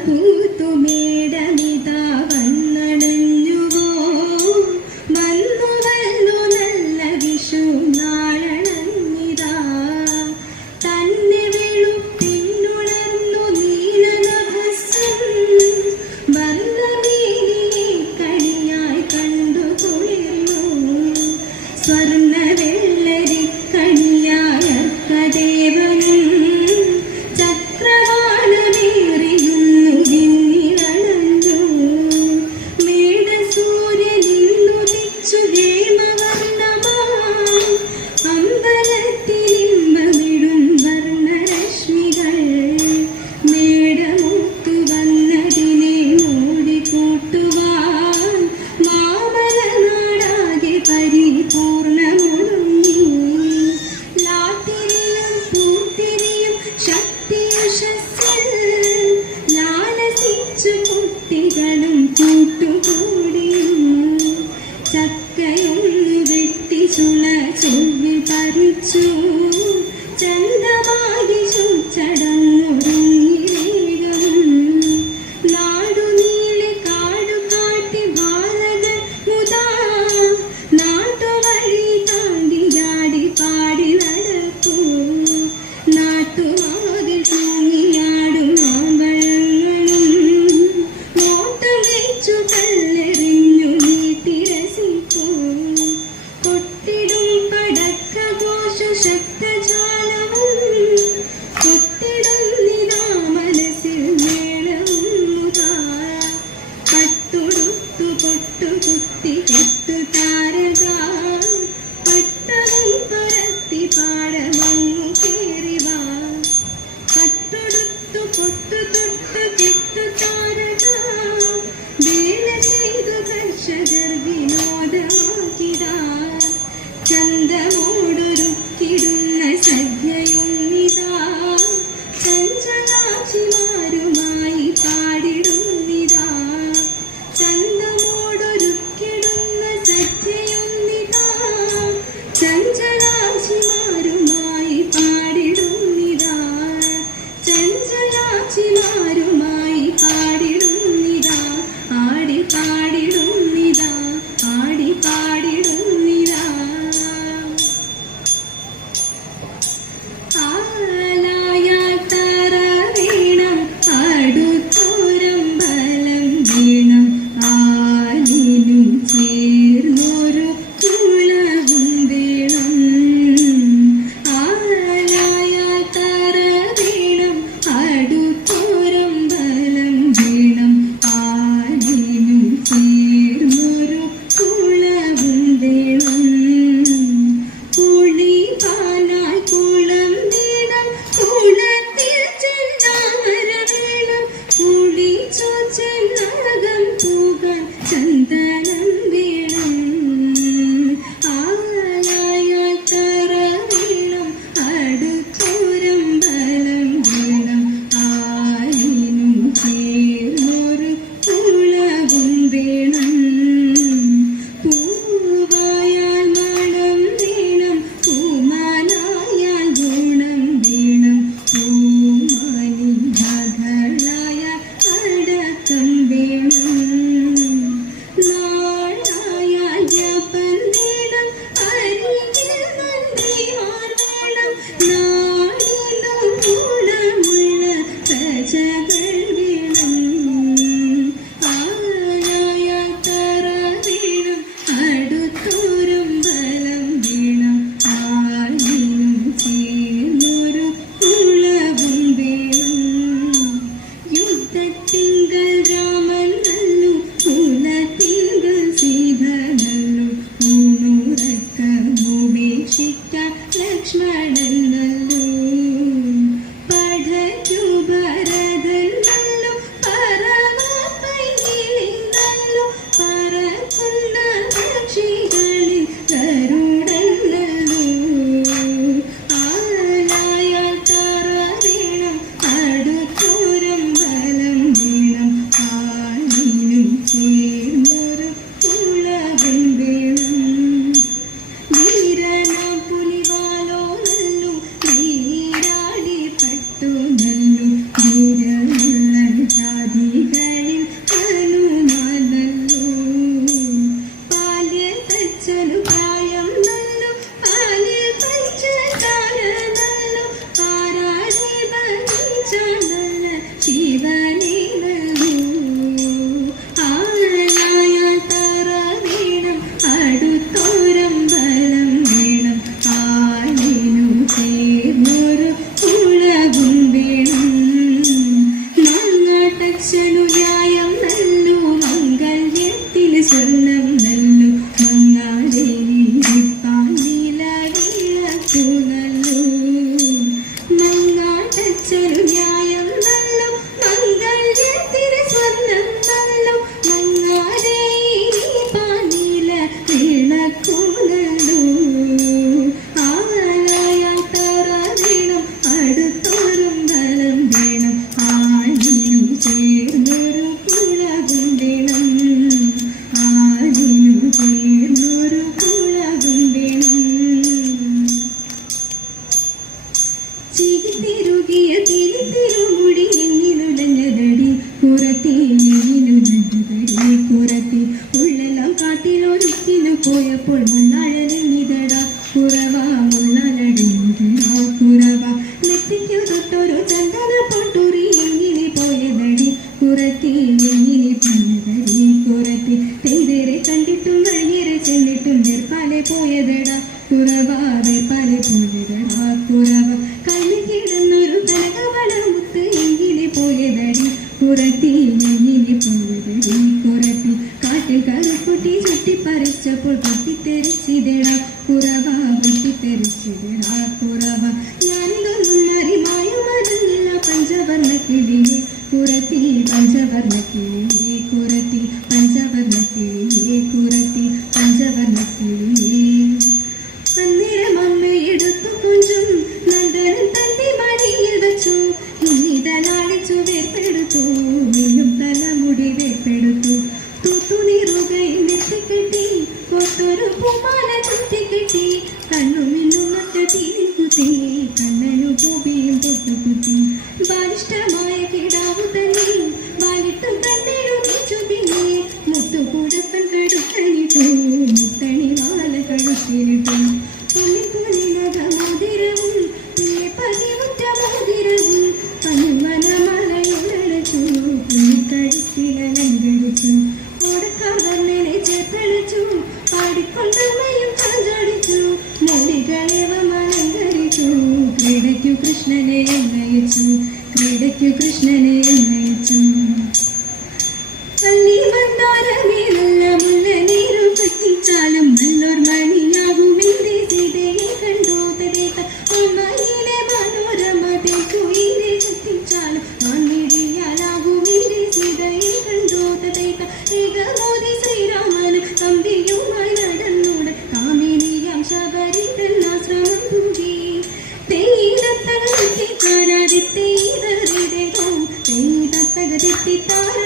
প্রভু তুমি Chegue. शिक्ष लक्ष्मण പുഴതടി പുറത്തി വെയിലെ പുഴതടി പുറത്തി കാട്ടിൽ കറുപ്പൊട്ടി ചുട്ടിപ്പറിച്ചപ്പോൾ പൊട്ടിത്തെറിച്ചിതടാ. കുറവ പൊട്ടിത്തെറിച്ചിതടാ. കുറവ. ഞാനിതൊന്നും അറിവായ മരുന്നില്ല പഞ്ചവർണ കിളിയെ കുറത്തി പഞ്ചവർണ കിളിയെ കുറത്തി പഞ്ചവർണ കിളിയെ കണ്ണുകൾ നെറ്റിക്കെട്ടി കൊത്തൊരു പൂമാല ചുറ്റിക്കെട്ടി കണ്ണു മിന്നുന്നൊക്കെ തീരുത്തി കണ്ണനു ഗോപിയും പൊട്ടുകുത്തി തന്നെ ക്രീഡയ്ക്കു കൃഷ്ണനെ നയിച്ചു ക്രീഡയ്ക്കു കൃഷ്ണനെ നയിച്ചു தேவதத்தை தார